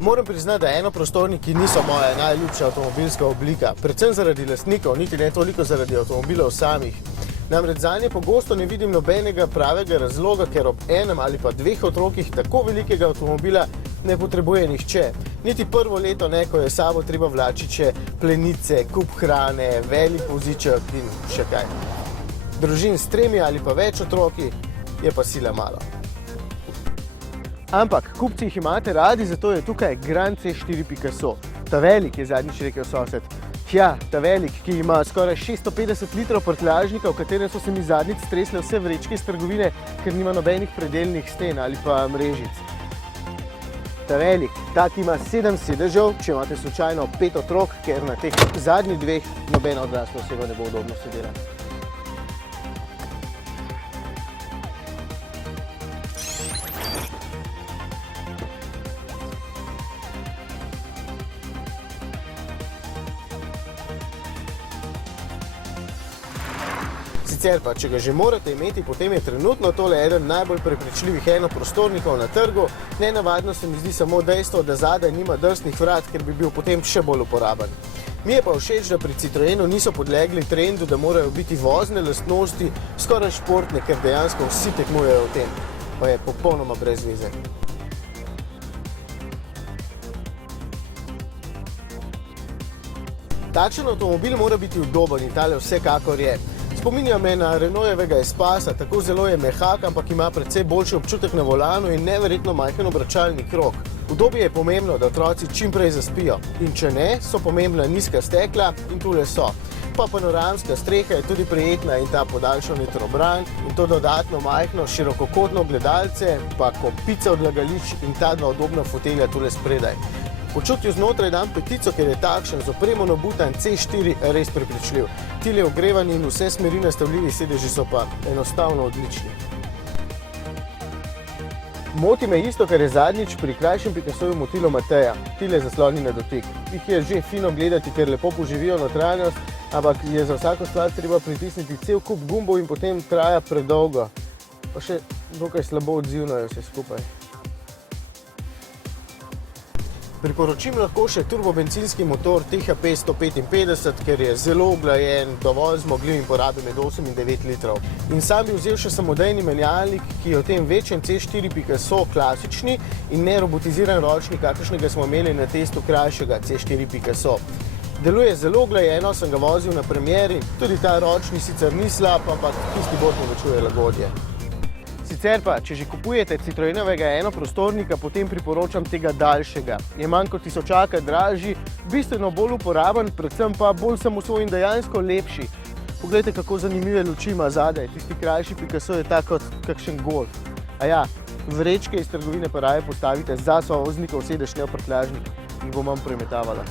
Moram priznati, da enoprostorniki niso moja najljubša avtomobilska oblika, predvsem zaradi lastnikov, niti ne toliko zaradi avtomobilov samih. Namreč zanje pogosto ne vidim nobenega pravega razloga, ker ob enem ali pa dveh otrokih tako velikega avtomobila ne potrebuje nihče. Niti prvo leto ne, ko je sabo treba vlačiti še plenice, kup hrane, velik voziček in še kaj. Družin s 3 ali pa več otroki je pa sila malo. Ampak kupci jih imate radi, zato je tukaj Grand C4 Picasso. Ta velik, je zadnjič rekel sosed. Tja, ta velik, ki ima skoraj 650 litrov prtljažnika, v katerem so se mi zadnjič stresle vse vrečke iz trgovine, ker nima nobenih predelnih sten ali pa mrežic. Ta velik, tak ima 7 sedežev, če imate slučajno 5 otrok, ker na teh zadnjih 2 nobena odrasla oseba ne bo udobno sedela. Sicer pa, če ga že morate imeti, potem je trenutno tole eden najbolj prepričljivih enoprostornikov na trgu. Nenavadno se mi zdi samo dejstvo, da zadaj nima drsnih vrat, ker bi bil potem še bolj uporaben. Mi je pa všeč, da pri Citroenu niso podlegli trendu, da morajo biti vozne lastnosti skoraj športne, ker dejansko vsi tekmujejo v tem. Pa je popolnoma brez veze. Takšen avtomobil mora biti udoben in tale vsekakor je. Spominja me na Renaultjevega Espasa, tako zelo je mehak, ampak ima precej boljši občutek na volanu in neverjetno majhen obračalni krog. Udobje je pomembno, da otroci čim prej zaspijo. In če ne, so pomembna nizka stekla in tule so. Pa panoramska streha je tudi prijetna in ta podaljšan vetrobran in to dodatno majhno širokokotno gledalce, pa kopica odlagališč in ta dva udobna fotelja tule spredaj. Počutju znotraj dam petico, ker je takšen z opremo nabutan C4 res prepričljiv. Tile ogrevani in vse smeri nastavljivi sedeži so pa enostavno odlični. Moti me isto, kar je zadnjič pri krajšem Picassoju motilo Mateja. Tile zasloni na dotik. Jih je že fino gledati, ker lepo poživijo notranjost, ampak je za vsako stvar treba pritisniti cel kup gumbov in potem traja predolgo. Pa še dokaj slabo odzivno je vse skupaj. Priporočim lahko še turbobencinski motor THP 155, ker je zelo uglajen, dovolj zmogljiv in porabi med 8 in 9 litrov. In sam bi vzel še samodejni menjalnik, ki je v tem večjem C4 Picasso klasični in ne robotiziran ročnik, kakršnega smo imeli na testu krajšega C4 Picasso. Deluje zelo uglajeno, sem ga vozil na premieri, tudi ta ročni sicer ni slab, ampak tisti bolj povečuje lagodje. Sicer pa, če že kupujete Citroenovega enoprostornika, potem priporočam tega daljšega. Je manj kot tisočaka dražji, bistveno bolj uporaben, predvsem pa bolj samostojen in dejansko lepši. Poglejte, kako zanimive luči ima zadaj. Tisti krajši Picasso je tak kot kakšen Golf. A ja, vrečke iz trgovine pa raje postavite za sovoznikov sedež, ne v prtljažnik, jih bo manj premetavala.